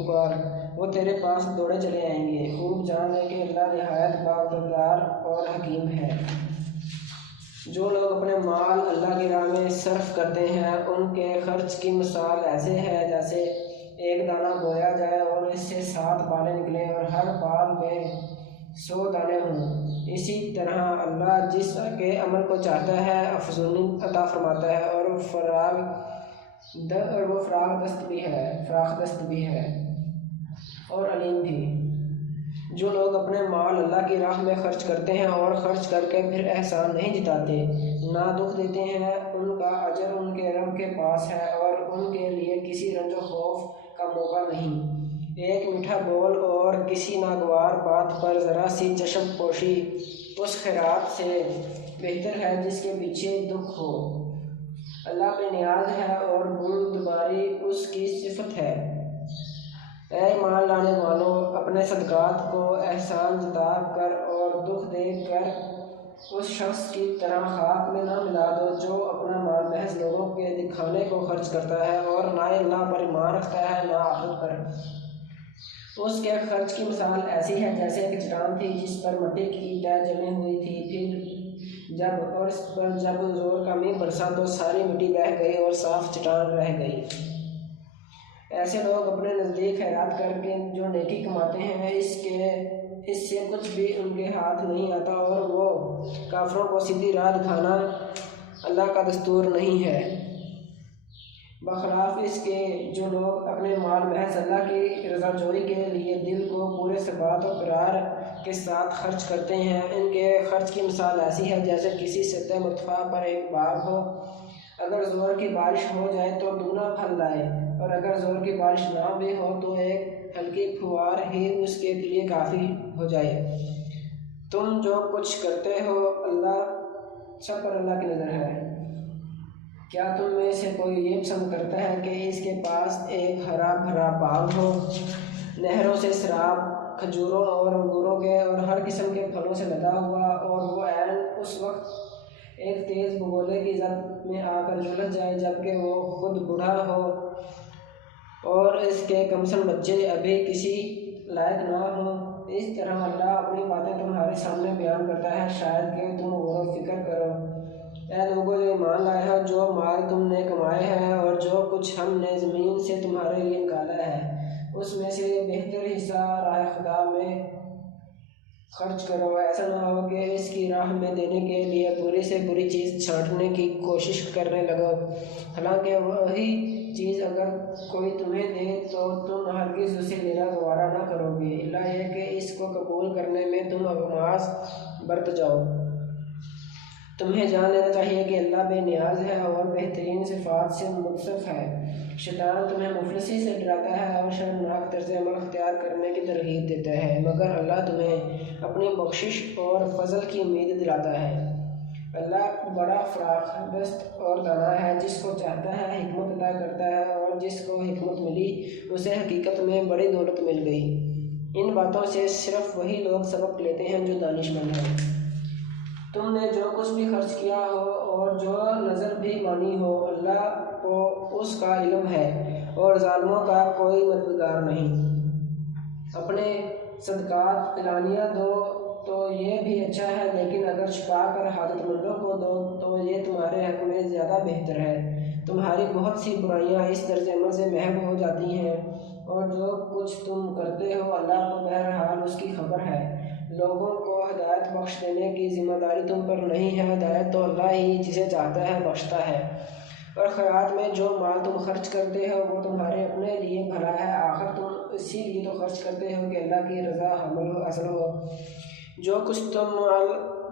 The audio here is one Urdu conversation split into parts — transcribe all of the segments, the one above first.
پکار، وہ تیرے پاس دوڑے چلے آئیں گے۔ خوب جان لے کہ اللہ نہایت باقدار اور حکیم ہے۔ جو لوگ اپنے مال اللہ کی راہ میں صرف کرتے ہیں ان کے خرچ کی مثال ایسے ہے جیسے ایک دانہ بویا جائے اور اس سے 7 بالیں نکلیں اور ہر بال میں 100 دانے ہوں۔ اسی طرح اللہ جس کے عمل کو چاہتا ہے افزونی عطا فرماتا ہے اور وہ فراخ دست بھی ہے اور علیم بھی۔ جو لوگ اپنے مال اللہ کی راہ میں خرچ کرتے ہیں اور خرچ کر کے پھر احسان نہیں جتاتے، نہ دکھ دیتے ہیں، ان کا اجر ان کے رب کے پاس ہے اور ان کے لیے کسی رنج و خوف کا موقع نہیں۔ ایک میٹھا بول اور کسی ناگوار بات پر ذرا سی چشم پوشی اس خیرات سے بہتر ہے جس کے پیچھے دکھ ہو۔ اللہ بے نیاز ہے اور بردباری اس کی صفت ہے۔ اے ایمان لانے والوں، اپنے صدقات کو احسان جتا کر اور دکھ دے کر اس شخص کی طرح خاک میں نہ ملا دو جو اپنا مال محض لوگوں کے دکھانے کو خرچ کرتا ہے اور نہ اللہ پر ایمان رکھتا ہے نہ آخرت پر۔ اس کے خرچ کی مثال ایسی ہے جیسے ایک چٹان تھی جس پر مٹی کی تہ جمی ہوئی تھی، پھر اس پر جب زور کا میغ برسا تو ساری مٹی بہہ گئی اور صاف چٹان رہ گئی۔ ایسے لوگ اپنے نزدیک خیرات کر کے جو نیکی کماتے ہیں اس سے کچھ بھی ان کے ہاتھ نہیں آتا اور وہ کافروں کو سیدھی راہ دکھانا اللہ کا دستور نہیں ہے۔ بخلاف اس کے جو لوگ اپنے مال محض اللہ کی رضا جوئی کے لیے دل کو پورے ثبات و قرار کے ساتھ خرچ کرتے ہیں، ان کے خرچ کی مثال ایسی ہے جیسے کسی سطح مرتفع پر ایک باغ ہو، اگر زور کی بارش ہو جائے تو دگنا پھل لائے اور اگر زور کی بارش نہ بھی ہو تو ایک ہلکی پھوار ہی اس کے لیے کافی ہو جائے۔ تم جو کچھ کرتے ہو سب پر اللہ کی نظر ہے۔ کیا تم میں سے کوئی یہ پسند کرتا ہے کہ اس کے پاس ایک ہرا بھرا باغ ہو، نہروں سے سراب، کھجوروں اور انگوروں کے اور ہر قسم کے پھلوں سے لدا ہوا، اور وہ عین اس وقت ایک تیز بگولے کی زد میں آ کر جھلس جائے جبکہ وہ خود بوڑھا ہو اور اس کے کمسن بچے ابھی کسی لائق نہ ہوں؟ اس طرح اللہ اپنی باتیں تمہارے سامنے بیان کرتا ہے شاید کہ تم غور و فکر کرو۔ اے لوگوں جو ایمان لائے ہو، جو مال تم نے کمائے ہیں اور جو کچھ ہم نے زمین سے تمہارے لیے نکالا ہے اس میں سے بہتر حصہ راہ خدا میں خرچ کرو۔ ایسا نہ ہو کہ اس کی راہ میں دینے کے لیے بری سے بری چیز چھانٹنے کی کوشش کرنے لگو، حالانکہ وہی چیز اگر کوئی تمہیں دے تو تم ہرگز اسے لینا گوارا نہ کرو گے، الا یہ کہ اس کو قبول کرنے میں تم اغماض برت جاؤ۔ تمہیں جان لینا چاہیے کہ اللہ بے نیاز ہے اور بہترین صفات سے متصف ہے۔ شیطان تمہیں مفلسی سے ڈراتا ہے اور شرمناک طرز عمل اختیار کرنے کی ترغیب دیتا ہے، مگر اللہ تمہیں اپنی بخشش اور فضل کی امید دلاتا ہے۔ اللہ بڑا فراخ دست اور دانا ہے، جس کو چاہتا ہے حکمت عطا کرتا ہے اور جس کو حکمت ملی اسے حقیقت میں بڑی دولت مل گئی۔ ان باتوں سے صرف وہی لوگ سبق لیتے ہیں جو دانش مند ہیں۔ تم نے جو کچھ بھی خرچ کیا ہو اور جو نظر بھی مانی ہو، اللہ کو اس کا علم ہے اور ظالموں کا کوئی مددگار نہیں۔ اپنے صدقات علانیہ دو تو یہ بھی اچھا ہے، لیکن اگر چھپا کر حاجت مندوں کو دو تو یہ تمہارے حق میں زیادہ بہتر ہے۔ تمہاری بہت سی برائیاں اس طرز عمل سے محو ہو جاتی ہیں اور جو کچھ تم کرتے ہو اللہ کو بہرحال اس کی خبر ہے۔ لوگوں کو ہدایت بخش دینے کی ذمہ داری تم پر نہیں ہے، ہدایت تو اللہ ہی جسے چاہتا ہے بخشتا ہے۔ اور خیرات میں جو مال تم خرچ کرتے ہو وہ تمہارے اپنے لیے بھلا ہے، آخر تم اسی لیے تو خرچ کرتے ہو کہ اللہ کی رضا حاصل ہو۔ جو کچھ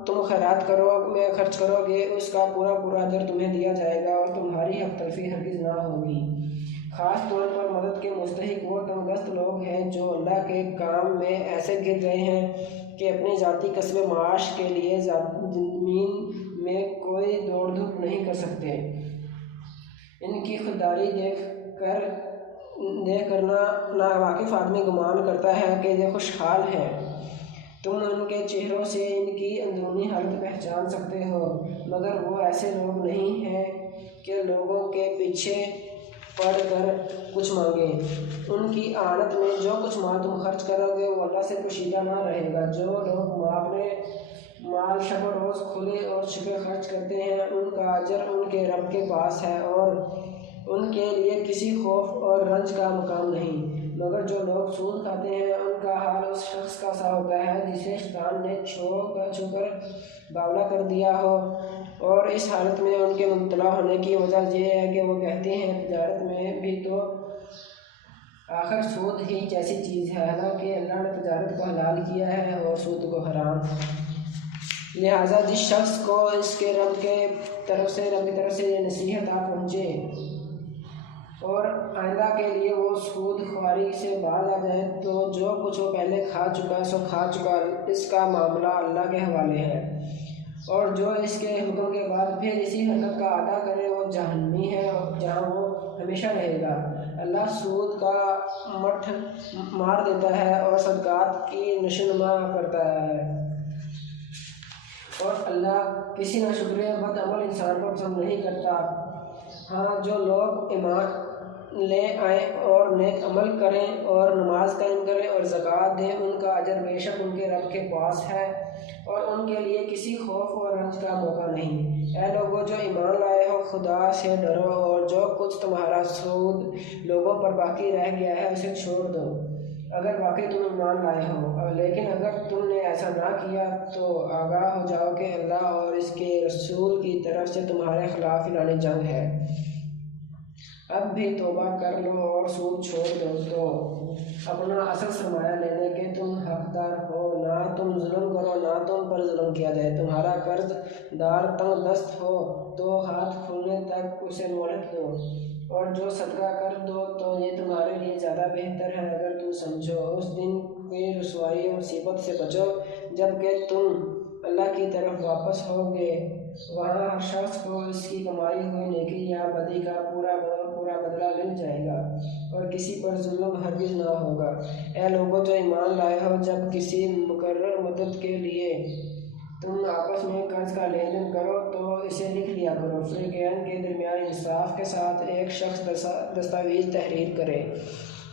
تم خیرات میں خرچ کرو گے اس کا پورا اجر تمہیں دیا جائے گا اور تمہاری حق تلفی ہرگز نہ ہوگی۔ خاص طور پر مدد کے مستحق وہ تنگ دست لوگ ہیں جو اللہ کے کام میں ایسے گر گئے ہیں کہ اپنی ذاتی کسب معاش کے لیے زمین میں کوئی دوڑ دھوپ نہیں کر سکتے۔ ان کی خودداری دیکھ کر ناواقف آدمی گمان کرتا ہے کہ یہ خوشحال ہیں۔ تم ان کے چہروں سے ان کی اندرونی حالت پہچان سکتے ہو، مگر وہ ایسے لوگ نہیں ہیں کہ لوگوں کے پیچھے پڑھ کر کچھ مانگے۔ ان کی اعانت میں جو کچھ مال تم خرچ کرو گے وہ اللہ سے پوشیدہ نہ رہے گا۔ جو لوگ اپنے مال شب و روز کھلے اور چھپے خرچ کرتے ہیں ان کا اجر ان کے رب کے پاس ہے اور ان کے لیے کسی خوف اور رنج کا مقام نہیں۔ مگر جو لوگ سود کھاتے ہیں ان کا حال اس شخص کا سا ہوتا ہے جسے شیطان نے چھو کر باولا کر دیا ہو، اور اس حالت میں ان کے مبتلا ہونے کی وجہ یہ ہے کہ وہ کہتے ہیں تجارت میں بھی تو آخر سود ہی جیسی چیز ہے، حالانکہ اللہ نے تجارت کو حلال کیا ہے اور سود کو حرام۔ لہٰذا جس شخص کو اس کے رب کی طرف سے یہ نصیحت آ پہنچے اور آئندہ کے لیے وہ سود خواری سے باز آ جائے تو جو کچھ وہ پہلے کھا چکا سو کھا چکا، اس کا معاملہ اللہ کے حوالے ہے، اور جو اس کے حکم کے بعد پھر اسی حرکت کا اعادہ کرے وہ جہنمی ہے جہاں وہ ہمیشہ رہے گا۔ اللہ سود کا مٹھ مار دیتا ہے اور صدقات کی نشوونما کرتا ہے، اور اللہ کسی ناشکر بد عمل انسان کو پسند نہیں کرتا۔ ہاں جو لوگ ایمان لے آئیں اور نیک عمل کریں اور نماز قائم کریں اور زکوٰۃ دیں ان کا اجر بے شک ان کے رب کے پاس ہے اور ان کے لیے کسی خوف اور رنج کا موقع نہیں۔ اے لوگو جو ایمان لائے ہو خدا سے ڈرو اور جو کچھ تمہارا سود لوگوں پر باقی رہ گیا ہے اسے چھوڑ دو اگر واقعی تم ایمان لائے ہو، لیکن اگر تم نے ایسا نہ کیا تو آگاہ ہو جاؤ کہ اللہ اور اس کے رسول کی طرف سے تمہارے خلاف اعلان جنگ ہے۔ اب بھی توبہ کر لو اور سود چھوڑ دو تو اپنا اصل سرمایہ لینے کے تم حقدار ہو، نہ تم ظلم کرو نہ تم پر ظلم کیا جائے۔ تمہارا قرض دار تنگ دست ہو تو ہاتھ کھلنے تک اسے مہلت دو، اور جو صدقہ کر دو تو یہ تمہارے لیے زیادہ بہتر ہے اگر تم سمجھو۔ اس دن کی رسوائی اور مصیبت سے بچو جب کہ تم اللہ کی طرف واپس ہوگے، وہاں ہر شخص کو اس کی کمائی ہوئی نیکی یا بدی کا پورا بدلہ مل جائے گا اور کسی پر ظلم ہرگز نہ ہوگا۔ اے لوگو جو ایمان لائے ہو، جب کسی مقرر مدت کے لیے تم آپس میں قرض کا لین دین کرو تو اسے لکھ لیا کرو۔ فریقین کے درمیان انصاف کے ساتھ ایک شخص دستاویز تحریر کرے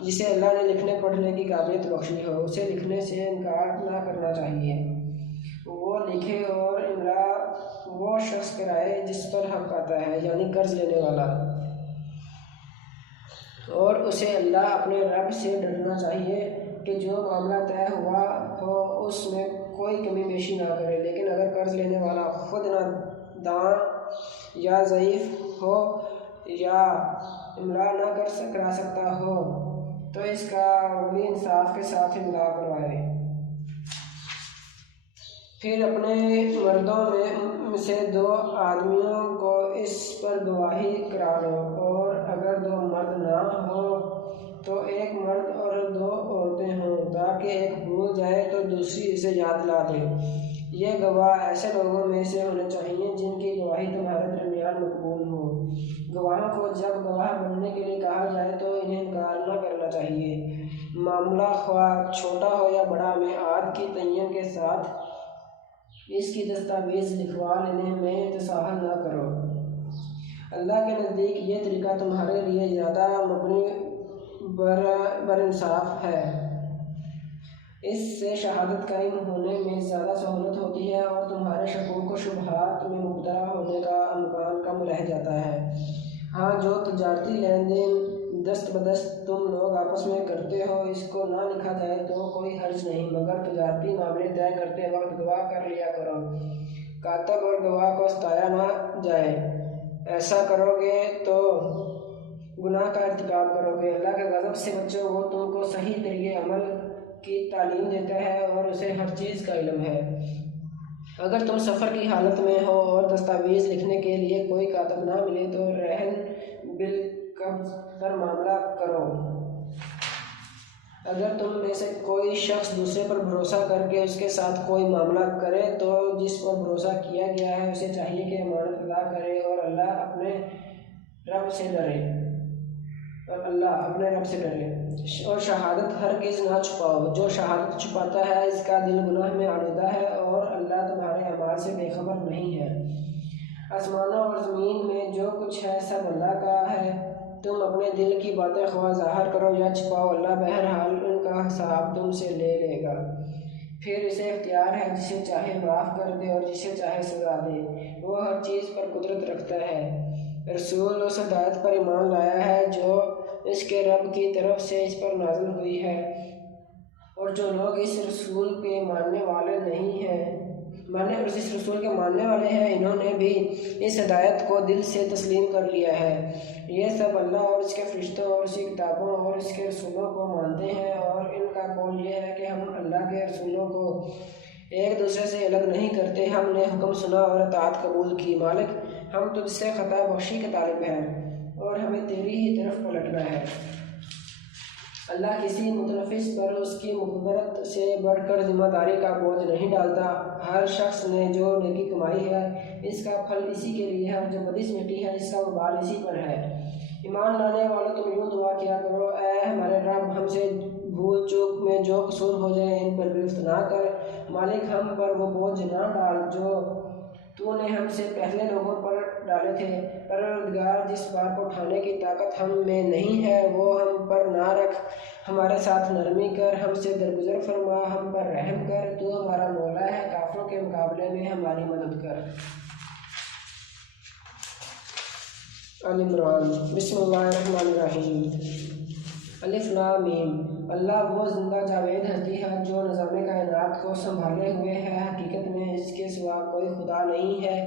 جسے اللہ نے لکھنے پڑھنے کی قابلیت بخشی ہو، اسے لکھنے سے انکار نہ کرنا چاہیے۔ وہ لکھے اور املا وہ شخص کرائے جس پر حق آتا ہے، یعنی قرض لینے والا، اور اسے اللہ اپنے رب سے ڈرنا چاہیے کہ جو معاملہ طے ہوا ہو اس میں کوئی کمی بیشی نہ کرے۔ لیکن اگر قرض لینے والا خود ناداں یا ضعیف ہو یا املا نہ کرا سکتا ہو تو اس کا ولی انصاف کے ساتھ املا کروائے، پھر اپنے مردوں میں سے 2 آدمیوں کو اس پر گواہی کرا لو، اور اگر 2 مرد نہ ہوں تو 1 مرد اور 2 عورتیں ہوں تاکہ ایک بھول جائے تو دوسری اسے یاد دلا دے۔ یہ گواہ ایسے لوگوں میں سے ہونے چاہیے جن کی گواہی تمہارے درمیان مقبول ہو۔ گواہوں کو جب گواہ بننے کے لیے کہا جائے تو انہیں انکار نہ کرنا چاہیے۔ معاملہ خواہ چھوٹا ہو یا بڑا، میعاد کی تعین کے ساتھ اس کی دستاویز لکھوا لینے میں تساہل نہ کرو۔ اللہ کے نزدیک یہ طریقہ تمہارے لیے زیادہ مبنی بر انصاف ہے۔ اس سے شہادت قائم ہونے میں زیادہ سہولت ہوتی ہے اور تمہارے شکوک و شبہات میں مبتلا ہونے کا امکان کم رہ جاتا ہے۔ ہاں جو تجارتی لین دین دست بدست تم لوگ آپس میں کرتے ہو اس کو نہ لکھا جائے تو کوئی حرج نہیں، مگر تجارتی معاملے طے کرتے وقت گواہ کر لیا کرو، کاتب اور گواہ کو ستایا نہ جائے۔ ایسا کرو گے تو گناہ کا ارتکاب کرو گے۔ اللہ کے غضب سے بچو، وہ تم کو صحیح طریقے عمل کی تعلیم دیتا ہے اور اسے ہر چیز کا علم ہے۔ اگر تم سفر کی حالت میں ہو اور دستاویز لکھنے کے لیے کوئی کاتب نہ ملے تو رہن بالقبض پر معاملہ کرو۔ اگر تم میں سے کوئی شخص دوسرے پر بھروسہ کر کے اس کے ساتھ کوئی معاملہ کرے تو جس پر بھروسہ کیا گیا ہے اسے چاہیے کہ امانت ادا کرے اور اللہ اپنے رب سے ڈرے اور شہادت ہرگز نہ چھپاؤ۔ جو شہادت چھپاتا ہے اس کا دل گناہ میں آلودہ ہے اور اللہ تمہارے اعمال سے بے خبر نہیں ہے۔ آسمانوں اور زمین میں جو کچھ ہے سب اللہ کا ہے، تم اپنے دل کی باتیں خواہ ظاہر کرو یا چھپاؤ، اللہ بہرحال ان کا حساب تم سے لے لے گا۔ پھر اسے اختیار ہے جسے چاہے معاف کر دے اور جسے چاہے سزا دے، وہ ہر چیز پر قدرت رکھتا ہے۔ رسول اس ہدایت پر ایمان لایا ہے جو اس کے رب کی طرف سے اس پر نازل ہوئی ہے، اور جو لوگ اس رسول کے ماننے والے ہیں انہوں نے بھی اس ہدایت کو دل سے تسلیم کر لیا ہے۔ یہ سب اللہ اور اس کے فرشتوں اور اس کی کتابوں اور اس کے رسولوں کو مانتے ہیں، اور ان کا قول یہ ہے کہ ہم اللہ کے رسولوں کو ایک دوسرے سے الگ نہیں کرتے۔ ہم نے حکم سنا اور اطاعت قبول کی۔ مالک، ہم تجھ سے خطا بخشی کے طالب ہیں اور ہمیں تیری ہی طرف پلٹنا ہے۔ اللہ کسی متنفس پر اس کی مقدرت سے بڑھ کر ذمہ داری کا بوجھ نہیں ڈالتا۔ ہر شخص نے جو نیکی کمائی ہے اس کا پھل اسی کے لیے ہے، اور جو بدی سمیٹی ہے اس کا وبال اسی پر ہے۔ ایمان لانے والوں، تم یوں دعا کیا کرو: اے ہمارے رب، ہم سے بھول چوک میں جو قصور ہو جائے ان پر گرفت نہ کر۔ مالک، ہم پر وہ بوجھ نہ ڈال جو تو نے ہم سے پہلے لوگوں پر ڈالے تھے۔ پروردگار، جس بار کو اٹھانے کی طاقت ہم میں نہیں ہے وہ ہم پر نہ رکھ، ہمارے ساتھ نرمی کر، ہم سے درگزر فرما، ہم پر رحم کر، تو ہمارا مولا ہے، کافروں کے مقابلے میں ہماری مدد کر۔ آل عمران۔ بسم اللہ الرحمن الرحیم۔ الف لام میم۔ اللہ وہ زندہ جاوید ہستی ہے جو نظام کائنات کو سنبھالے ہوئے ہے، حقیقت میں اس کے سوا کوئی خدا نہیں ہے۔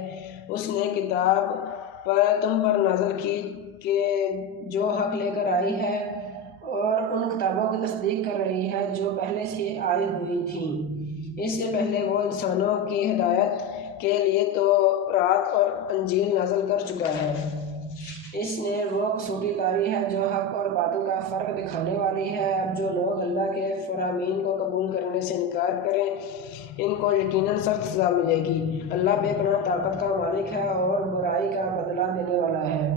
اس نے کتاب تم پر نازل کی کہ جو حق لے کر آئی ہے، اور ان کتابوں کی تصدیق کر رہی ہے جو پہلے سے آئی ہوئی تھیں۔ اس سے پہلے وہ انسانوں کی ہدایت کے لیے تورات اور انجیل نازل کر چکا ہے۔ اس نے وہ کسوٹی اتاری ہے جو حق اور باطل کا فرق دکھانے والی ہے۔ اب جو لوگ اللہ کے فرامین کو قبول کرنے سے انکار کریں ان کو یقیناً سخت سزا ملے گی۔ اللہ بے پناہ طاقت کا مالک ہے اور برائی کا بدلہ دینے والا ہے۔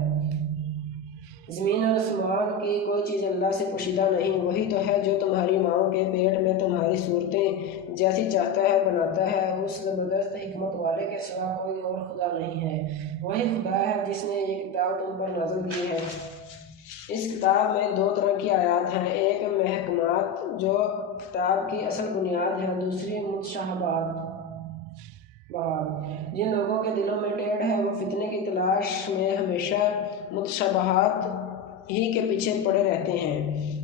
زمین اور آسمان کی کوئی چیز اللہ سے پوشیدہ نہیں۔ وہی تو ہے جو تمہاری ماؤں کے پیٹ میں تمہاری صورتیں جیسی چاہتا ہے بناتا ہے۔ اس زبردست حکمت والے کے سوا کوئی اور خدا نہیں ہے۔ وہی خدا ہے جس نے یہ کتاب تم پر نازل کی ہے۔ اس کتاب میں دو طرح کی آیات ہیں، ایک محکمات جو کتاب کی اصل بنیاد ہیں، دوسری متشابہات۔ جن لوگوں کے دلوں میں ٹیڑھ ہے وہ فتنے کی تلاش میں ہمیشہ متشابہات ہی کے پیچھے پڑے رہتے ہیں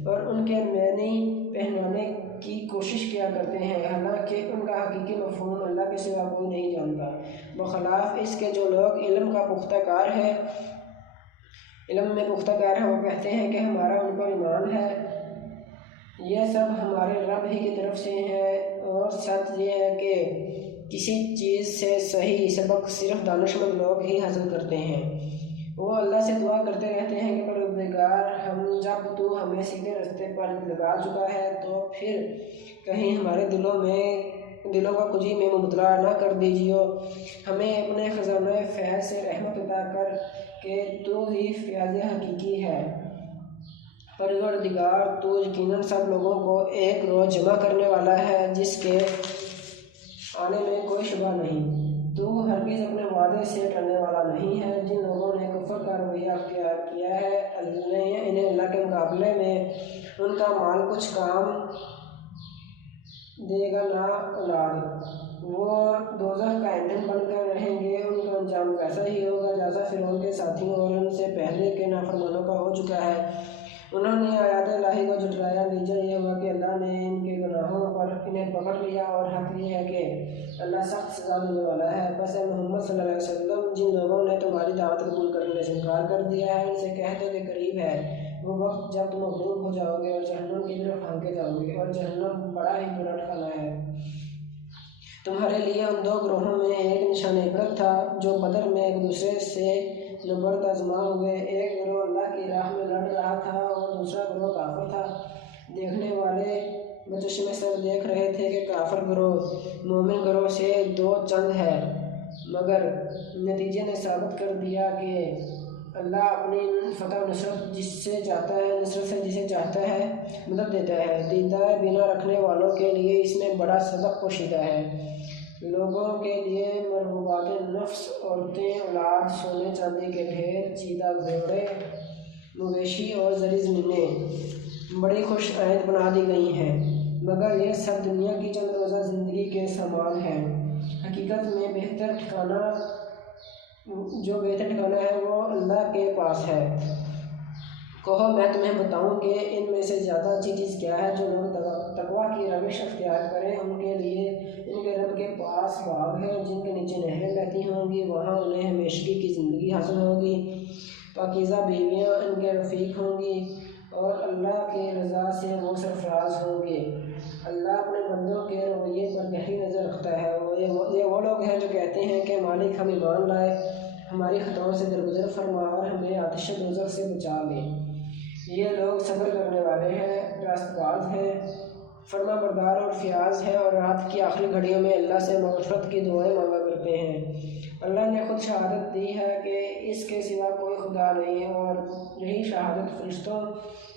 اور ان کے معنی پہنانے کی کوشش کیا کرتے ہیں، حالانکہ ان کا حقیقی مفہوم اللہ کے سوا کوئی نہیں جانتا۔ بخلاف اس کے جو لوگ علم میں پختہ کار ہیں وہ کہتے ہیں کہ ہمارا ان پر ایمان ہے۔ یہ سب ہمارے رب ہی کی طرف سے ہے، اور سچ یہ ہے کہ کسی چیز سے صحیح سبق صرف دانشمند لوگ ہی حاصل کرتے ہیں۔ وہ اللہ سے دعا کرتے رہتے ہیں کہ پروردگار، جب تو ہمیں سیدھے راستے پر لگا چکا ہے تو پھر کہیں ہمارے دلوں کو کجی میں مبتلا نہ کر دیجیے۔ ہمیں اپنے خزانہ فیض سے رحمت عطا کر کہ تو ہی فیاض حقیقی ہے۔ پروردگار، تو یقیناً سب لوگوں کو ایک روز جمع کرنے والا ہے جس کے آنے میں کوئی شبہ نہیں۔ تو ہرگز اپنے وعدے سے ٹلنے والا نہیں ہے۔ جن لوگوں نے کفر کا رویہ اختیار کیا ہے انہیں اللہ کے مقابلے میں ان کا مال کچھ کام دے گا نہ اولاد۔ وہ دوزخ کا ایندھن بن کر رہیں گے، ان کا انجام ویسا ہی ہوگا جیسا فرعون کے ساتھیوں اور ان سے پہلے کے نافرمانوں کا ہو چکا ہے۔ انہوں نے آیات الہی کو جھٹلایا، نتیجہ یہ ہوا کہ اللہ نے ان کے گناہوں پر انہیں پکڑ لیا، اور حق یہ ہے کہ اللہ سخت سزا دینے والا ہے۔ بس اے محمد صلی اللہ علیہ وسلم، جن لوگوں نے تمہاری دعوت قبول کرنے سے انکار کر دیا ہے ان سے کہہ دو کہ قریب ہے وہ وقت جب تم مغلوب ہو جاؤ گے اور جہنم کی طرف پھانکے جاؤ گے، اور جہنم بڑا ہی برا ٹھکانہ ہے۔ تمہارے لیے ان دو گروہوں میں ایک نشان عبرت تھا جو بدر میں ایک دوسرے سے نبرد آزما ہوئے۔ ایک گروہ اللہ کی راہ میں لڑ رہا تھا اور دوسرا گروہ کافر تھا۔ دیکھنے والے بچشمے سے دیکھ رہے تھے کہ کافر گروہ مومن گروہ سے دو چند ہے، مگر نتیجے نے ثابت کر دیا کہ اللہ اپنی فتح و نصرت سے جسے چاہتا ہے مدد دیتا ہے۔ دیدہ بینا رکھنے والوں کے لیے اس میں بڑا سبق پوشیدہ ہے۔ لوگوں کے لیے مرغوبات نفس، عورتیں، اولاد، سونے چاندی کے ڈھیر، چیدہ گھوڑے، مویشی اور زرعی زمینیں بڑی خوش آئند بنا دی گئی ہیں، مگر یہ سب دنیا کی چند روزہ زندگی کے سامان ہیں۔ حقیقت میں بہتر ٹھکانہ ہے وہ اللہ کے پاس ہے۔ کہو میں تمہیں بتاؤں کہ ان میں سے زیادہ اچھی چیز کیا ہے؟ جو لوگ تقویٰ کی روش اختیار کریں ان کے لیے ان کے رب کے پاس باغ ہے جن کے نیچے نہریں بہتی ہوں گی، وہاں انہیں ہمیشگی کی زندگی حاصل ہوگی۔ پاکیزہ بیویاں ان کے رفیق ہوں گی اور اللہ کی رضا سے وہ سرفراز ہوں گے۔ اللہ اپنے بندوں کے رویے پر گہری نظر رکھتا ہے۔ یہ وہ لوگ ہیں جو کہتے ہیں کہ مالک ہم ایمان لائے، ہماری خطاؤں سے درگزر فرما اور ہمیں آتش دوزخ سے بچا لے۔ یہ لوگ صبر کرنے والے ہیں، راست باز ہیں، فرما بردار اور فیاض ہیں، اور رات کی آخری گھڑیوں میں اللہ سے مغفرت کی دعائیں مانگا کرتے ہیں۔ اللہ نے خود شہادت دی ہے کہ اس کے سوا کوئی خدا نہیں ہے، اور یہی شہادت فرشتوں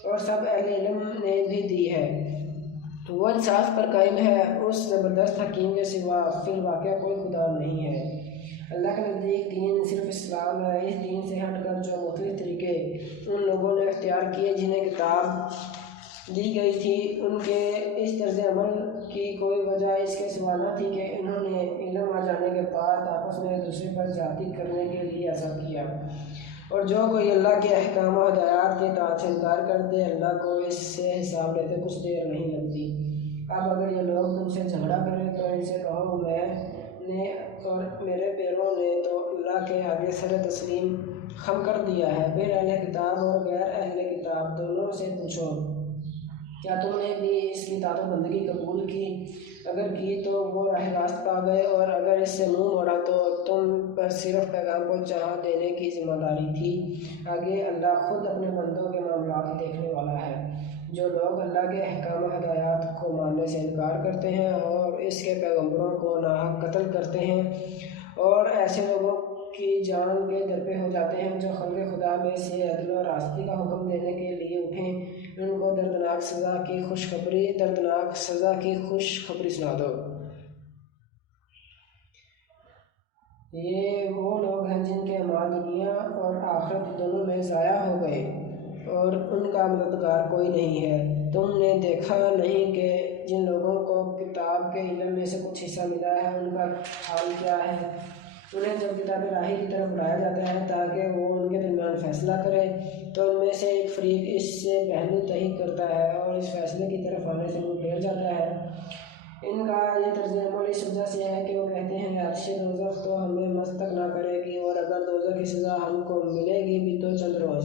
اور سب اہل علم نے بھی دی ہے۔ وہ انصاف پر قائم ہے، اس زبردست حکیم کے سوا فی الواقع کوئی خدا نہیں ہے۔ اللہ کے نزدیک دین صرف اسلام ہے۔ اس دین سے ہٹ کر جو مختلف طریقے ان لوگوں نے اختیار کیے جنہیں کتاب دی گئی تھی، ان کے اس طرز عمل کی کوئی وجہ اس کے سوا نہ تھی کہ انہوں نے علم آ جانے کے بعد آپس میں ایک دوسرے پر زیادتی کرنے کے لیے ایسا کیا۔ اور جو کوئی اللہ کے احکام و ہدایات کے اطاعت سے انکار کرتے، اللہ کو اس سے حساب لیتے کچھ دیر نہیں لگتی۔ اب اگر یہ لوگ تم سے جھگڑا کریں تو ان سے کہو میں نے اور میرے پیروں نے تو اللہ کے آگے سر تسلیم خم کر دیا ہے۔ پھر اہل کتاب اور غیر اہل کتاب دونوں سے پوچھو، کیا تم نے بھی اس کی اطاعت و بندگی قبول کی؟ اگر کی تو وہ راہ راست پا گئے، اور اگر اس سے منہ موڑا تو تم پر صرف پیغام پہنچا دینے کی ذمہ داری تھی۔ آگے اللہ خود اپنے بندوں کے معاملات دیکھنے والا ہے۔ جو لوگ اللہ کے احکام و ہدایات کو ماننے سے انکار کرتے ہیں اور اس کے پیغمبروں کو ناحق قتل کرتے ہیں، اور ایسے لوگوں کی جان کے درپے ہو جاتے ہیں جو خلق خدا میں سے عدل و راستی کا حکم دینے کے لیے اٹھیں، ان کو دردناک سزا کی خوشخبری سنا دو۔ یہ وہ لوگ ہیں جن کے اعمال دنیا اور آخرت دونوں میں ضائع ہو گئے، اور ان کا مددگار کوئی نہیں ہے۔ تم نے دیکھا نہیں کہ جن لوگوں کو کتاب کے علم میں سے کچھ حصہ ملا ہے ان کا حال کیا ہے؟ انہیں جب کتاب الہی کی طرف بلایا جاتا ہے تاکہ وہ ان کے درمیان فیصلہ کرے، تو ان میں سے ایک فریق اس سے پہلو تحقیق کرتا ہے اور اس فیصلے کی طرف آنے سے منہ پھیر جاتا ہے۔ ان کا یہ طرز عمل اس وجہ سے ہے کہ وہ کہتے ہیں آتش دوزخ تو ہمیں مس تک نہ کرے گی، اور اگر دوزخ کی سزا ہم کو ملے گی بھی تو چند روز۔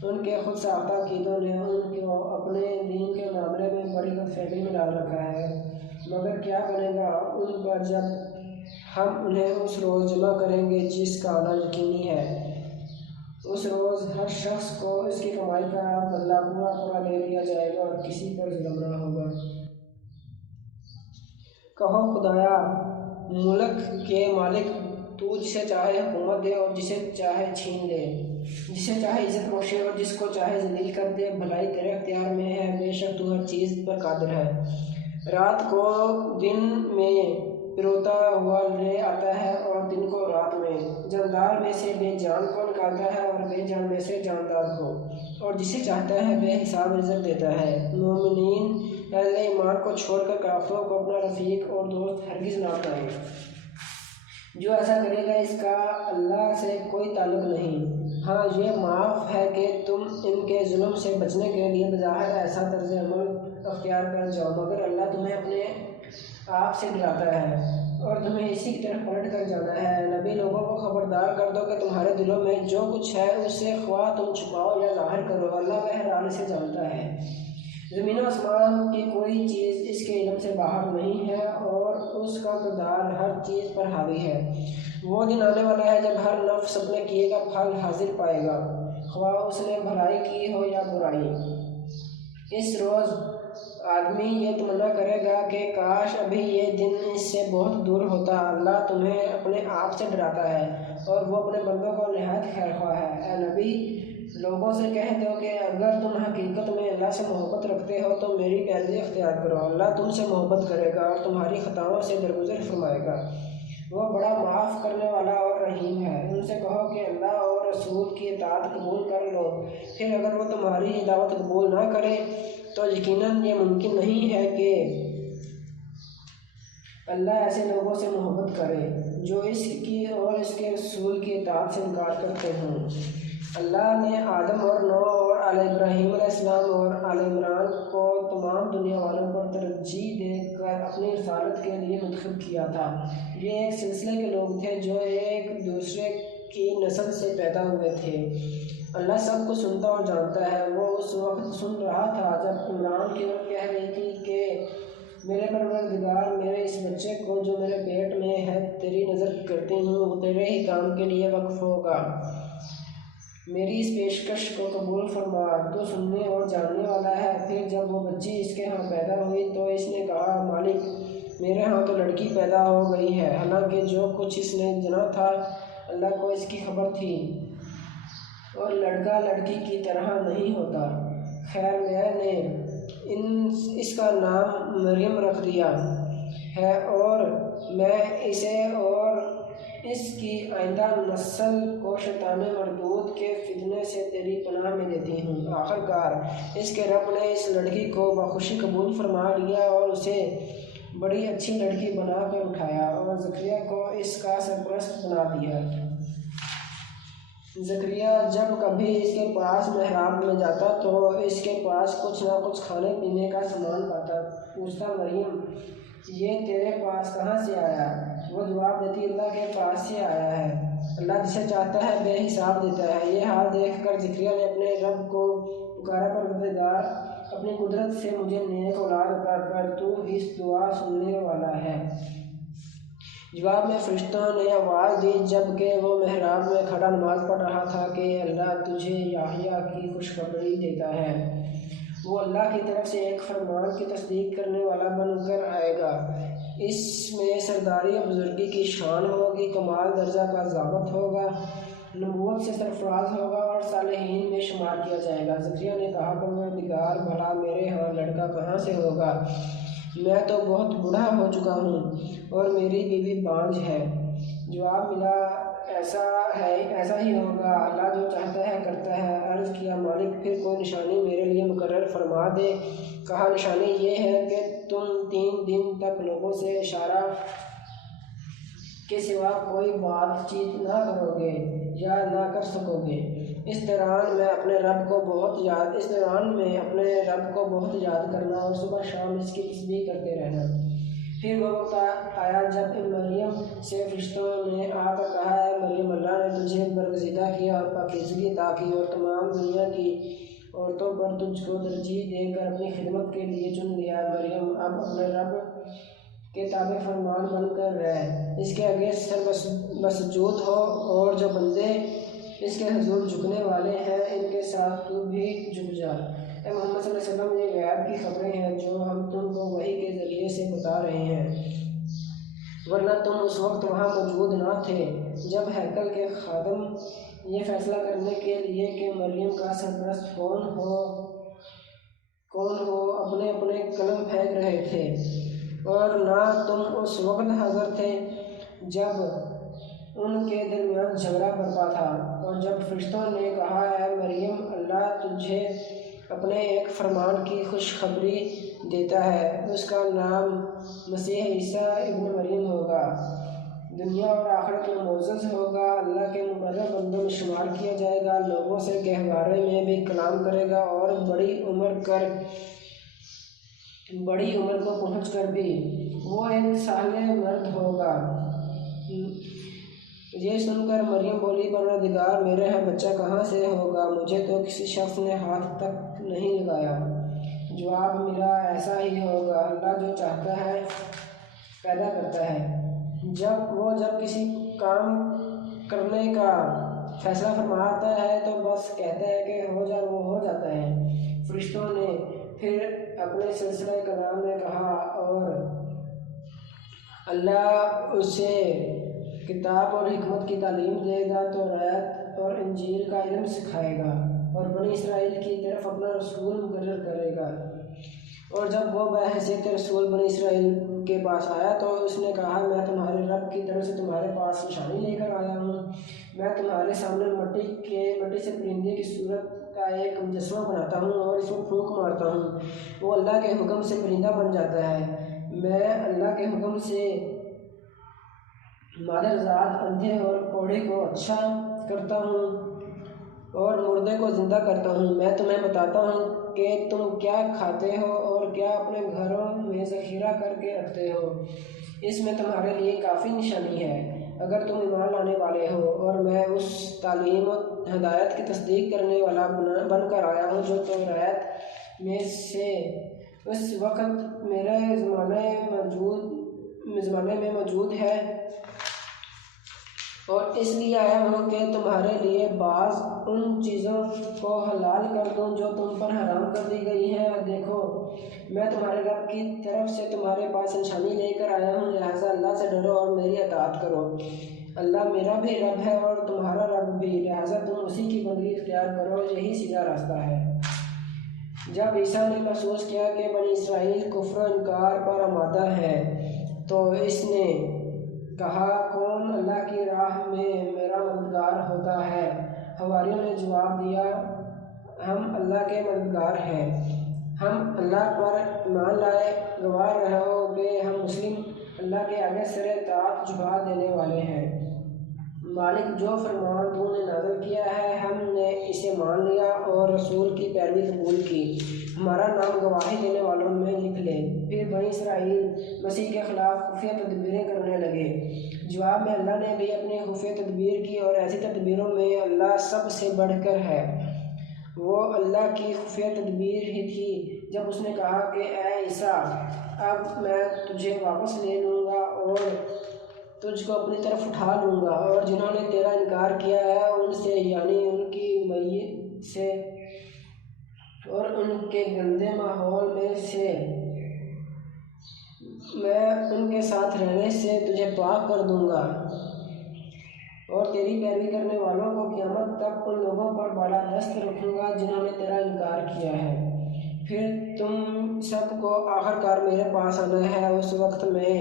ان کے خود ساختہ عقیدوں نے ان کو اپنے دین کے معاملے میں بڑی غلط فہمی میں ڈال رکھا ہے، مگر کیا بنے گا ان پر جب ہم انہیں اس روز جمع کریں گے جس کا آنا یقینی ہے۔ اس روز ہر شخص کو اس کی کمائی کا بدلہ پورا دے دیا جائے گا اور کسی پر ظلم نہ ہوگا۔ کہو خدایا ملک کے مالک، تو جسے چاہے حکومت دے اور جسے چاہے چھین لے، جسے چاہے عزت بخشے اور جس کو چاہے ذلیل کر دے، بھلائی تیرے اختیار میں ہے، بے شک تو ہر چیز پر قادر ہے۔ رات کو دن میں پروتا ہوا لے آتا ہے اور دن کو رات میں، جاندار میں سے بے جان کو نکالتا ہے اور بے جان میں سے جاندار کو، اور جسے چاہتا ہے بے حساب رزق دیتا ہے۔ مومنین اہل ایمان کو چھوڑ کر کافروں کو اپنا رفیق اور دوست ہرگز نہ بنائیں۔ جو ایسا کرے گا اس کا اللہ سے کوئی تعلق نہیں۔ ہاں یہ معاف ہے کہ تم ان کے ظلم سے بچنے کے لیے بظاہر ایسا طرز عمل اختیار کر جاؤ، مگر اللہ تمہیں اپنے آپ سے ڈراتا ہے اور تمہیں اسی کی طرف پلٹ کر جانا ہے۔ نبی لوگوں کو خبردار کر دو کہ تمہارے دلوں میں جو کچھ ہے اسے خواہ تم چھپاؤ یا ظاہر کرو، اللہ بہرحال اسے جانتا ہے۔ زمین و آسمان کی کوئی چیز اس کے علم سے باہر نہیں ہے، اور اس کا اقتدار ہر چیز پر حاوی ہے۔ وہ دن آنے والا ہے جب ہر نفس اپنے کیے کا پھل حاضر پائے گا، خواہ اس نے بھلائی کی ہو یا برائی۔ اس روز آدمی یہ تمنا کرے گا کہ کاش ابھی یہ دن اس سے بہت دور ہوتا۔ اللہ تمہیں اپنے آپ سے ڈراتا ہے اور وہ اپنے بندوں کو نہایت خیرخواہ ہے۔ اے نبی لوگوں سے کہہ دو کہ اگر تم حقیقت میں اللہ سے محبت رکھتے ہو تو میری پیروی اختیار کرو، اللہ تم سے محبت کرے گا اور تمہاری خطاؤں سے درگزر فرمائے گا۔ وہ بڑا معاف کرنے والا اور رحیم ہے۔ ان سے کہو کہ اللہ اور رسول کی اطاعت قبول کر لو، پھر اگر وہ تمہاری دعوت قبول نہ کرے تو یقیناً یہ ممکن نہیں ہے کہ اللہ ایسے لوگوں سے محبت کرے جو اس کی اور اس کے رسول کی اطاعت سے انکار کرتے ہوں۔ اللہ نے آدم اور نوح اور آل ابراہیم علیہ السلام اور آل عمران کو تمام دنیا والوں پر ترجیح دے کر اپنی رسالت کے لیے منتخب کیا تھا۔ یہ ایک سلسلے کے لوگ تھے جو ایک دوسرے کی نسل سے پیدا ہوئے تھے۔ اللہ سب کو سنتا اور جانتا ہے۔ وہ اس وقت سن رہا تھا جب عمران کی عورت کہہ رہی تھی کہ میرے پروردگار، میرے اس بچے کو جو میرے پیٹ میں ہے تیری نظر کرتی ہوں، وہ تیرے ہی کام کے لیے وقف ہوگا۔ میری اس پیشکش کو قبول فرما، تو سننے اور جاننے والا ہے۔ پھر جب وہ بچی اس کے ہاں پیدا ہوئی تو اس نے کہا، مالک، میرے ہاں تو لڑکی پیدا ہو گئی ہے، حالانکہ جو کچھ اس نے جنا تھا اللہ کو اس کی خبر تھی، اور لڑکا لڑکی کی طرح نہیں ہوتا۔ خیر، میں نے اس کا نام مریم رکھ دیا ہے، اور میں اسے اور اس کی آئندہ نسل کو شیطان مردود کے فتنے سے تیری پناہ میں دیتی ہوں۔ آخر کار اس کے رب نے اس لڑکی کو بخوشی قبول فرما لیا اور اسے بڑی اچھی لڑکی بنا کر اٹھایا اور زکریا کو اس کا سرپرست بنا دیا۔ زکریا جب کبھی اس کے پاس محراب میں جاتا تو اس کے پاس کچھ نہ کچھ کھانے پینے کا سامان پاتا۔ پوچھتا، مریم، یہ تیرے پاس کہاں سے آیا؟ وہ جواب دیتی، اللہ کے پاس سے آیا ہے۔ اللہ جسے چاہتا ہے بے حساب دیتا ہے۔ یہ حال دیکھ کر زکریا نے اپنے رب کو پکارا، پروردگار، اپنی قدرت سے مجھے نیک اولاد عطا کر، تو اس دعا سننے والا ہے۔ جواب میں فرشتوں نے آواز دی جب کہ وہ محراب میں کھڑا نماز پڑھ رہا تھا کہ اللہ تجھے یحییٰ کی خوشخبری دیتا ہے۔ وہ اللہ کی طرف سے ایک فرمان کی تصدیق کرنے والا بن کر آئے گا۔ اس میں سرداری اور بزرگی کی شان ہوگی، کمال درجہ کا ضابط ہوگا، نبوت سے سرفراز ہوگا اور صالحین میں شمار کیا جائے گا۔ زکریا نے کہا، پروردگار، بھلا میرے ہاں لڑکا کہاں سے ہوگا؟ میں تو بہت بوڑھا ہو چکا ہوں اور میری بیوی بانجھ ہے۔ جواب ملا، ایسا ہی ہوگا، اللہ جو چاہتا ہے کرتا ہے۔ عرض کیا، مالک، پھر کوئی نشانی میرے لیے مقرر فرما دے۔ کہا، نشانی یہ ہے کہ تم 3 دن تک لوگوں سے اشارہ کے سوا کوئی بات چیت نہ کرو گے یا نہ کر سکو گے۔ اس دوران میں اپنے رب کو بہت یاد کرنا اور صبح شام اس کی تسبیح کرتے رہنا۔ پھر وہ وقت آیا جب مریم سے فرشتوں نے آ کر کہا، اے مریم، اللہ نے تجھے برگزیدہ کیا اور پاکیزگی عطا کی اور تمام دنیا کی عورتوں پر تجھ کو ترجیح دے کر اپنی خدمت کے لیے چن لیا۔ مریم، اب اپنے رب کے تابع فرمان بن کر رہ، اس کے آگے سر بسجود ہو، اور جو بندے اس کے حضور جھکنے والے ہیں ان کے ساتھ تو بھی جھک جا۔ اے محمد صلی اللہ علیہ وسلم، یہ غیب کی خبریں ہیں جو ہم تم کو وحی کے ذریعے سے بتا رہے ہیں، ورنہ تم اس وقت وہاں موجود نہ تھے جب ہیکل کے خادم یہ فیصلہ کرنے کے لیے کہ مریم کا سرپرست کون ہو اپنے اپنے قلم پھینک رہے تھے، اور نہ تم اس وقت حاضر تھے جب ان کے درمیان جھگڑا برپا تھا۔ اور جب فرشتوں نے کہا، اے مریم، اللہ تجھے اپنے ایک فرمان کی خوشخبری دیتا ہے، اس کا نام مسیح عیسیٰ ابن مریم ہوگا، دنیا اور آخرت میں معزز ہوگا، اللہ کے مقرب بندوں میں شمار کیا جائے گا، لوگوں سے گہوارے میں بھی کلام کرے گا، اور بڑی عمر کو پہنچ کر بھی وہ ایک صالح مرد ہوگا۔ یہ سن کر مریم بولی، پروردگار، میرے ہاں بچہ کہاں سے ہوگا؟ مجھے تو کسی شخص نے ہاتھ تک نہیں لگایا۔ جواب ملا، ایسا ہی ہوگا، اللہ جو چاہتا ہے پیدا کرتا ہے۔ جب کسی کام کرنے کا فیصلہ فرماتا ہے تو بس کہتا ہے کہ ہو جا، وہ ہو جاتا ہے۔ فرشتوں نے پھر اپنے سلسلہ کلام میں کہا، اور اللہ اسے کتاب اور حکمت کی تعلیم دے گا، توریت اور انجیل کا علم سکھائے گا، اور بنی اسرائیل کی طرف اپنا رسول مقرر کرے گا۔ اور جب وہ بحیثیت رسول بنی اسرائیل کے پاس آیا تو اس نے کہا میں تمہارے رب کی طرف سے تمہارے پاس نشانی لے کر آیا ہوں۔ میں تمہارے سامنے مٹی سے پرندے کی صورت کا ایک مجسمہ بناتا ہوں اور اس میں پھونک مارتا ہوں، وہ اللہ کے حکم سے پرندہ بن جاتا ہے۔ میں اللہ کے حکم سے مادر ذات اندھے اور کوڑے کو اچھا کرتا ہوں اور مردے کو زندہ کرتا ہوں۔ میں تمہیں بتاتا ہوں کہ تم کیا کھاتے ہو اور کیا اپنے گھروں میں ذخیرہ کر کے رکھتے ہو، اس میں تمہارے لیے کافی نشانی ہے اگر تم ایمان لانے والے ہو۔ اور میں اس تعلیم و ہدایت کی تصدیق کرنے والا بن کر آیا ہوں جو توریت میں سے اس وقت میرے زمانے میں موجود ہے، اور اس لیے آیا ہوں کہ تمہارے لیے بعض ان چیزوں کو حلال کر دوں جو تم پر حرام کر دی گئی ہیں۔ دیکھو میں تمہارے رب کی طرف سے تمہارے پاس نشانی لے کر آیا ہوں، لہٰذا اللہ سے ڈرو اور میری اطاعت کرو۔ اللہ میرا بھی رب ہے اور تمہارا رب بھی، لہٰذا تم اسی کی بندگی اختیار کرو، یہی سیدھا راستہ ہے۔ جب عیسیٰ نے محسوس کیا کہ بنی اسرائیل کفر و انکار پر آمادہ ہے تو اس نے کہا کون اللہ کی راہ میں میرا مددگار ہوتا ہے؟ حواریوں نے جواب دیا ہم اللہ کے مددگار ہیں، ہم اللہ پر ایمان لائے، گواہ رہو کہ ہم مسلم اللہ کے آگے سر طاعت جھکا دینے والے ہیں۔ مالک جو فرمان تو نے نازل کیا ہے ہم نے اسے مان لیا اور رسول کی پیروی قبول کی، ہمارا نام گواہی دینے والوں میں لکھ لے۔ پھر بنی اسرائیل مسیح کے خلاف خفیہ تدبیریں کرنے لگے۔ جواب میں اللہ نے بھی اپنی خفیہ تدبیر کی اور ایسی تدبیروں میں اللہ سب سے بڑھ کر ہے۔ وہ اللہ کی خفیہ تدبیر ہی تھی جب اس نے کہا کہ اے عیسیٰ اب میں تجھے واپس لے لوں گا اور تجھ کو اپنی طرف اٹھا لوں گا، اور جنہوں نے تیرا انکار کیا ہے ان سے یعنی ان کی میت سے اور ان کے گندے ماحول میں سے میں ان کے ساتھ رہنے سے تجھے پاک کر دوں گا، اور تیری پیروی کرنے والوں کو قیامت تک ان لوگوں پر بالادست رکھوں گا جنہوں نے تیرا انکار کیا ہے۔ پھر تم سب کو آخر کار میرے پاس آنا ہے، اس وقت میں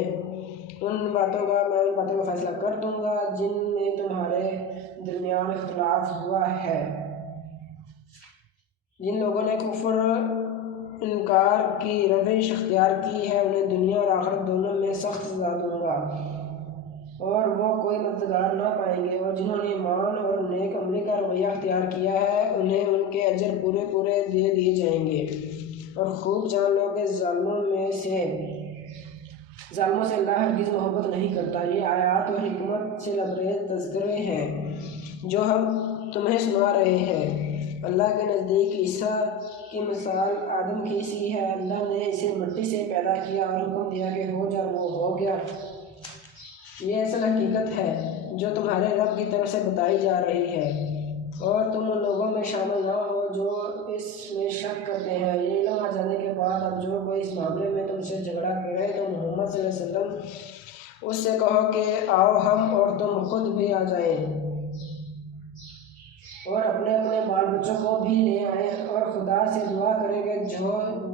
ان باتوں کا فیصلہ کر دوں گا جن میں تمہارے درمیان اختلاف ہوا ہے۔ جن لوگوں نے کفر انکار کی روش اختیار کی ہے انہیں دنیا اور آخرت دونوں میں سخت سزا دوں گا اور وہ کوئی مددگار نہ پائیں گے، اور جنہوں نے ایمان اور نیک عملی کا رویہ اختیار کیا ہے انہیں ان کے اجر پورے دے دیے جائیں گے۔ اور خوب جان لو کہ ظالموں سے اللہ ہرگز محبت نہیں کرتا۔ یہ آیات اور حکمت سے لبریز تذکرے ہیں جو ہم تمہیں سنا رہے ہیں۔ اللہ کے نزدیک عیسیٰ کی مثال آدم کی سی ہے، اللہ نے اسے مٹی سے پیدا کیا اور حکم دیا کہ ہو جا، وہ ہو گیا۔ یہ اصل حقیقت ہے جو تمہارے رب کی طرف سے بتائی جا رہی ہے، اور تم ان لوگوں میں شامل نہ ہو جو اس میں شک کرتے ہیں۔ یہ علم آ جانے کے بعد اب جو کوئی اس معاملے میں تم سے جھگڑا کرے تو محمد صلی اللہ علیہ وسلم اس سے کہو کہ آؤ ہم اور تم خود بھی آ جائیں اور اپنے اپنے بال بچوں کو بھی لے آئیں، اور خدا سے دعا کریں کہ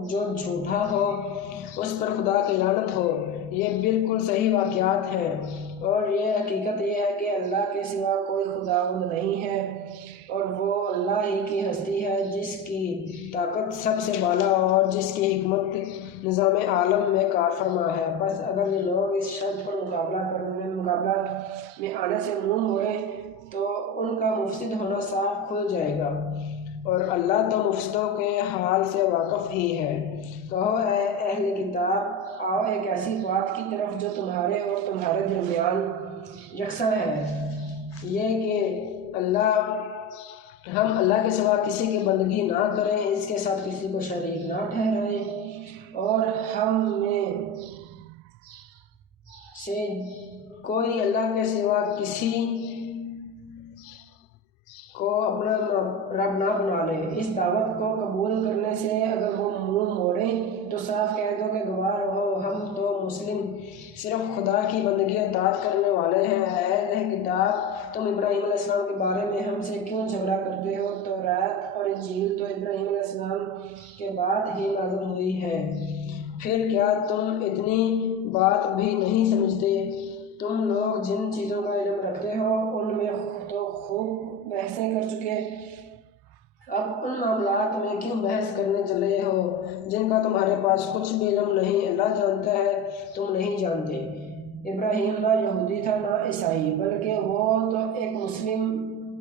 جو جھوٹا ہو اس پر خدا کی لعنت ہو۔ یہ بالکل صحیح واقعات ہیں، اور یہ حقیقت یہ ہے کہ اللہ کے سوا کوئی خداوند نہیں ہے، اور وہ اللہ ہی کی ہستی ہے جس کی طاقت سب سے بالا اور جس کی حکمت نظام عالم میں کار فرما ہے۔ بس اگر یہ لوگ اس شرط پر مقابلہ میں آنے سے منہ موڑیں تو ان کا مفسد ہونا صاف کھل جائے گا، اور اللہ تو مفسدوں کے حال سے واقف ہی ہے۔ کہو اے اہل کتاب آؤ ایک ایسی بات کی طرف جو تمہارے اور تمہارے درمیان یکساں ہے، یہ کہ ہم اللہ کے سوا کسی کی بندگی نہ کریں، اس کے ساتھ کسی کو شریک نہ ٹھہرائیں، اور ہم میں سے کوئی اللہ کے سوا کسی کو اپنا رب نہ بنا لے۔ اس دعوت کو قبول کرنے سے اگر وہ منہ موڑیں تو صاف کہہ دو کہ گواہ رہو ہم تو مسلم صرف خدا کی بندگی اطاعت کرنے والے ہیں۔ اے اہل کتاب تم ابراہیم علیہ السلام کے بارے میں ہم سے کیوں جھگڑا کرتے ہو؟ تورات اور انجیل تو ابراہیم علیہ السلام کے بعد ہی نازل ہوئی ہے، پھر کیا تم اتنی بات بھی نہیں سمجھتے؟ تم لوگ جن چیزوں کا علم رکھتے ہو ان میں تو خوب بحثیں کر چکے، اب ان معاملات میں کیوں بحث کرنے چلے ہو جن کا تمہارے پاس کچھ بھی علم نہیں؟ اللہ جانتا ہے، تم نہیں جانتے۔ ابراہیم نہ یہودی تھا نہ عیسائی، بلکہ وہ تو ایک مسلم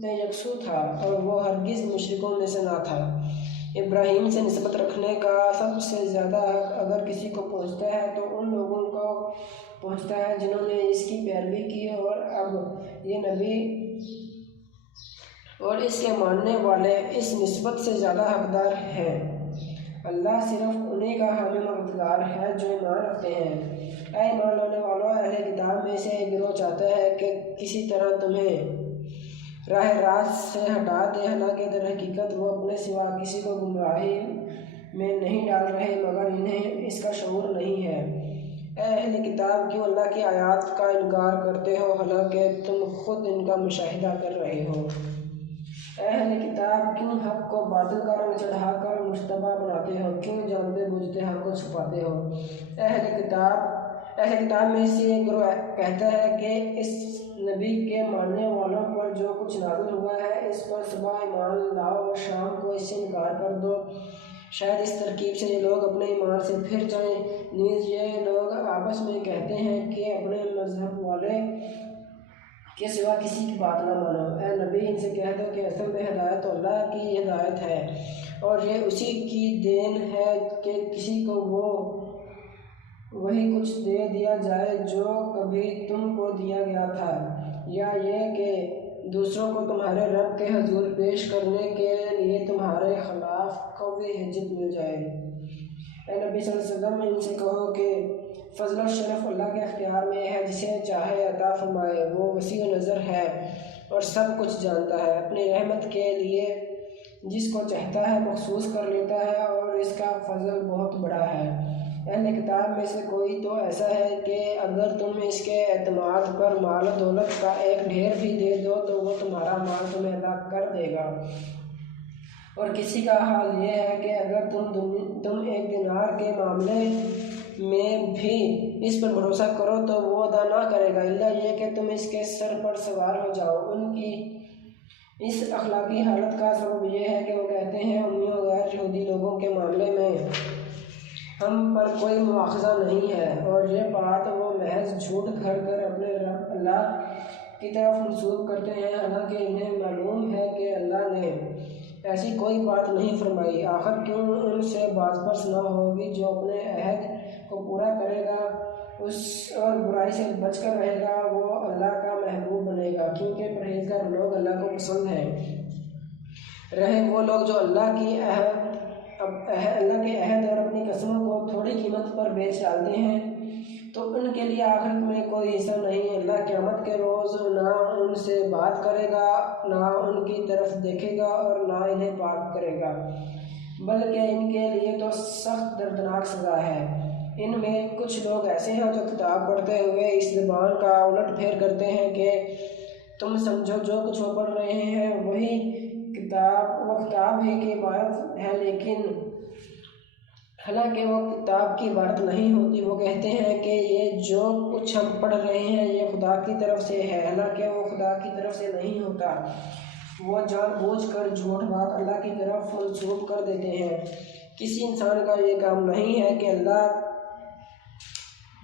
یکسو تھا، اور وہ ہرگز مشرکوں میں سے نہ تھا۔ ابراہیم سے نسبت رکھنے کا سب سے زیادہ حق اگر کسی کو پہنچتا ہے تو ان لوگوں کو پہنچتا ہے جنہوں نے اس کی پیروی کی، اور اب یہ نبی اور اس کے ماننے والے اس نسبت سے زیادہ حقدار ہیں۔ اللہ صرف انہی کا حامی مددگار ہے جو ایمان رکھتے ہیں۔ اے ایمان لانے والو، اہل کتاب میں سے ایک گروہ چاہتا ہے کہ کسی طرح تمہیں راہ راست سے ہٹا دے، حالانکہ در حقیقت وہ اپنے سوا کسی کو گمراہی میں نہیں ڈال رہے مگر انہیں اس کا شعور نہیں ہے۔ اے اہل کتاب، کیوں اللہ کی آیات کا انکار کرتے ہو حالانکہ تم خود ان کا مشاہدہ کر رہے ہو؟ اے اہل کتاب، کیوں حق کو باطل کا رنگ چڑھا کر مشتبہ بناتے ہو؟ کیوں جانتے بوجھتے حق کو چھپاتے ہو؟ اہل کتاب میں سے ایک گروہ کہتا ہے کہ اس نبی کے ماننے والوں پر جو کچھ نازل ہوا ہے اس پر صبح ایمان لاؤ اور شام کو اس سے انکار کر دو، شاید اس ترکیب سے یہ لوگ اپنے ایمان سے پھر جائیں۔ نیز یہ لوگ آپس میں کہتے ہیں کہ اپنے مذہب والے کے سوا کسی کی بات نہ مانو۔ اے نبی، ان سے کہہ دو کہ اصل میں ہدایت تو اللہ کی ہدایت ہے، اور یہ اسی کی دین ہے کہ کسی کو وہی کچھ دے دیا جائے جو کبھی تم کو دیا گیا تھا، یا یہ کہ دوسروں کو تمہارے رب کے حضور پیش کرنے کے لیے تمہارے خلاف قوی حجت مل جائے۔ اے نبی صلی اللہ علیہ وسلم، ان سے کہو کہ فضل و شرف اللہ کے اختیار میں ہے، جسے چاہے عطا فرمائے، وہ وسیع نظر ہے اور سب کچھ جانتا ہے، اپنی رحمت کے لیے جس کو چاہتا ہے مخصوص کر لیتا ہے، اور اس کا فضل بہت بڑا ہے۔ اہل کتاب میں سے کوئی تو ایسا ہے کہ اگر تم اس کے اعتماد پر مال و دولت کا ایک ڈھیر بھی دے دو تو وہ تمہارا مال تمہیں ادا کر دے گا، اور کسی کا حال یہ ہے کہ اگر تم ایک دینار کے معاملے میں بھی اس پر بھروسہ کرو تو وہ ادا نہ کرے گا، الا یہ کہ تم اس کے سر پر سوار ہو جاؤ۔ ان کی اس اخلاقی حالت کا سبب یہ ہے کہ وہ کہتے ہیں امیوں غیر یہودی لوگوں کے معاملے میں ہم پر کوئی مواخذہ نہیں ہے، اور یہ بات وہ محض جھوٹ گھڑ کر اپنے رب اللہ کی طرف منسوب کرتے ہیں، حالانکہ انہیں معلوم ہے کہ اللہ نے ایسی کوئی بات نہیں فرمائی۔ آخر کیوں ان سے باز پرس نہ ہوگی؟ جو اپنے عہد کو پورا کرے گا اور برائی سے بچ کر رہے گا وہ اللہ کا محبوب بنے گا، کیونکہ پرہیزگار لوگ اللہ کو پسند ہیں۔ رہے وہ لوگ جو اللہ کے عہد اور اپنی قسموں کو تھوڑی قیمت پر بیچ ڈالتے ہیں تو ان کے لیے آخرت میں کوئی حصہ نہیں۔ اللہ قیامت کے روز نہ ان سے بات کرے گا، نہ ان کی طرف دیکھے گا، اور نہ انہیں پاک کرے گا، بلکہ ان کے لیے تو سخت دردناک سزا ہے۔ ان میں کچھ لوگ ایسے ہیں جو کتاب پڑھتے ہوئے اس زبان کا الٹ پھیر کرتے ہیں کہ تم سمجھو جو کچھ وہ پڑھ رہے ہیں وہ کتاب ہی کی عبارت ہے، لیکن حالانکہ وہ کتاب کی عبارت نہیں ہوتی۔ وہ کہتے ہیں کہ یہ جو کچھ ہم پڑھ رہے ہیں یہ خدا کی طرف سے ہے، حالانکہ وہ خدا کی طرف سے نہیں ہوتا۔ وہ جان بوجھ کر جھوٹ بات اللہ کی طرف منسوب کر دیتے ہیں۔ کسی انسان کا یہ کام نہیں ہے کہ اللہ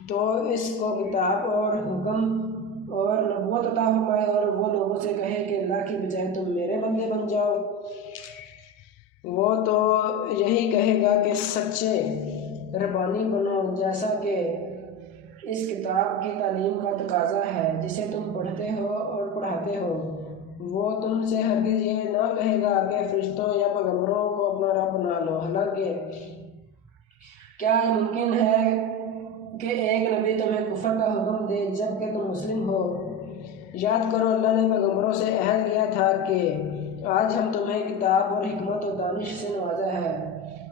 تو اس کو کتاب اور حکم اور نبوت عطا فرمائے اور وہ لوگوں سے کہے کہ اللہ کی بجائے تم میرے بندے بن جاؤ۔ وہ تو یہی کہے گا کہ سچے ربانی بنو، جیسا کہ اس کتاب کی تعلیم کا تقاضا ہے جسے تم پڑھتے ہو اور پڑھاتے ہو۔ وہ تم سے ہرگز یہ نہ کہے گا کہ فرشتوں یا پیغمبروں کو اپنا رب بنا لو، حالانکہ کیا یہ ممکن ہے کہ ایک نبی تمہیں کفر کا حکم دے جبکہ تم مسلم ہو؟ یاد کرو، اللہ نے پیغمبروں سے عہد لیا تھا کہ آج ہم تمہیں کتاب اور حکمت و دانش سے نوازا ہے،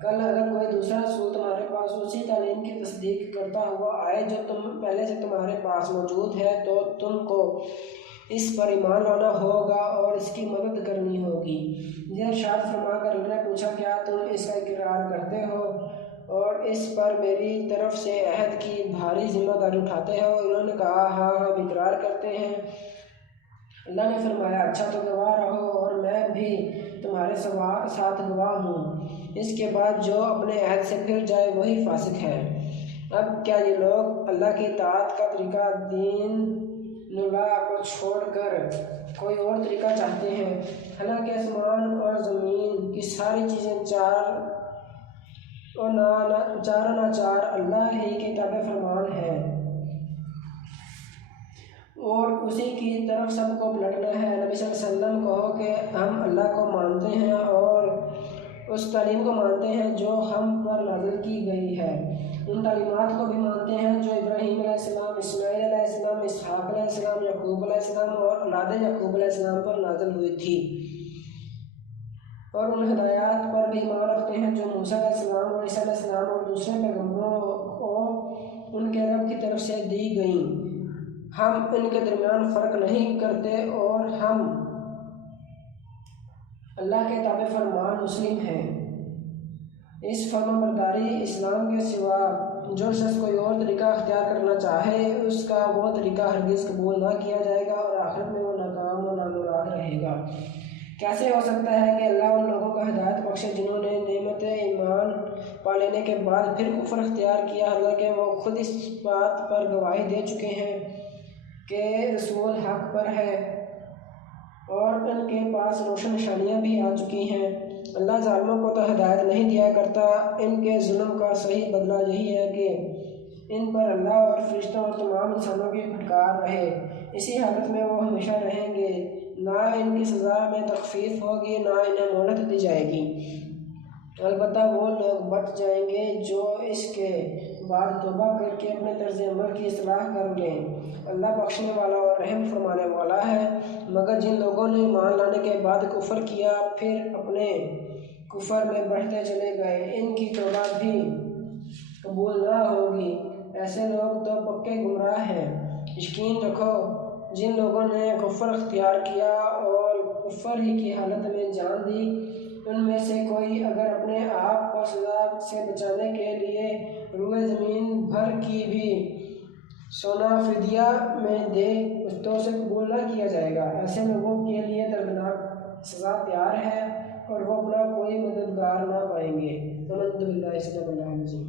کل اگر کوئی دوسرا رسول تمہارے پاس اسی تعلیم کی تصدیق کرتا ہوا آئے جو پہلے سے تمہارے پاس موجود ہے تو تم کو اس پر ایمان لانا ہوگا اور اس کی مدد کرنی ہوگی۔ یہ ارشاد فرما کر اللہ نے پوچھا کیا تم اس کا اقرار کرتے ہو اور اس پر میری طرف سے عہد کی بھاری ذمہ داری اٹھاتے ہو؟ انہوں نے کہا ہاں ہم اقرار کرتے ہیں۔ اللہ نے فرمایا اچھا تو گواہ رہو اور میں بھی تمہارے ساتھ گواہ ہوں۔ اس کے بعد جو اپنے عہد سے پھر جائے وہی فاسق ہے۔ اب کیا یہ لوگ اللہ کی اطاعت کا طریقہ دین اللہ کو چھوڑ کر کوئی اور طریقہ چاہتے ہیں؟ حالانکہ آسمان اور زمین کی ساری چیزیں چار و ناچار اللہ ہی کی تابع فرمان ہے اور اسی کی طرف سب کو پلٹنا ہے۔ نبی صلی اللہ علیہ وسلم کہو کہ ہم اللہ کو مانتے ہیں اور اس تعلیم کو مانتے ہیں جو ہم پر نازل کی گئی ہے، ان تعلیمات کو بھی مانتے ہیں جو ابراہیم علیہ السلام، اسماعیل علیہ السلام، اسحاق علیہ السلام، یعقوب علیہ السلام اور اولاد یعقوب علیہ السلام پر نازل ہوئی تھی، اور ان ہدایات پر بھی ایمان رکھتے ہیں جو موسیٰ علیہ السلام اور عیسیٰ علیہ السلام اور دوسرے پیغمبروں کو ان کے رب کی طرف سے دی گئیں۔ ہم ان کے درمیان فرق نہیں کرتے اور ہم اللہ کے تابع فرمان مسلم ہیں۔ اس فرمانبرداری اسلام کے سوا جو شخص کوئی اور طریقہ اختیار کرنا چاہے اس کا وہ طریقہ ہرگز قبول نہ کیا جائے گا اور آخرت میں وہ ناکام و نامراد رہے گا۔ کیسے ہو سکتا ہے کہ اللہ ان لوگوں کو ہدایت بخشے جنہوں نے نعمت ایمان پا لینے کے بعد پھر کفر اختیار کیا، حالانکہ وہ خود اس بات پر گواہی دے چکے ہیں کہ رسول حق پر ہے اور ان کے پاس روشن نشانیاں بھی آ چکی ہیں۔ اللہ ظالموں کو تو ہدایت نہیں دیا کرتا۔ ان کے ظلم کا صحیح بدلہ یہی ہے کہ ان پر اللہ اور فرشتوں اور تمام انسانوں کی پھٹکار رہے، اسی حالت میں وہ ہمیشہ رہیں گے، نہ ان کی سزا میں تخفیف ہوگی نہ انہیں مہلت دی جائے گی۔ البتہ وہ لوگ بچ جائیں گے جو اس کے بعد توبہ کر کے اپنے طرز عمل کی اصلاح کر لیں۔ اللہ بخشنے والا اور رحم فرمانے والا ہے۔ مگر جن لوگوں نے ایمان لانے کے بعد کفر کیا پھر اپنے کفر میں بڑھتے چلے گئے، ان کی توبہ بھی قبول نہ ہوگی۔ ایسے لوگ تو پکے گمراہ ہیں۔ یقین رکھو جن لوگوں نے کفر اختیار کیا اور کفر ہی کی حالت میں جان دی، ان میں سے کوئی اگر اپنے آپ کو سزا سے بچانے کے لیے روئے زمین بھر کی بھی سونا فدیہ میں دے تو اسے قبول نہ کیا جائے گا۔ ایسے لوگوں کے لیے دردناک سزا تیار ہے اور وہ اپنا کوئی مددگار نہ پائیں گے۔ الحمد للہ، صدق اللہ العظیم۔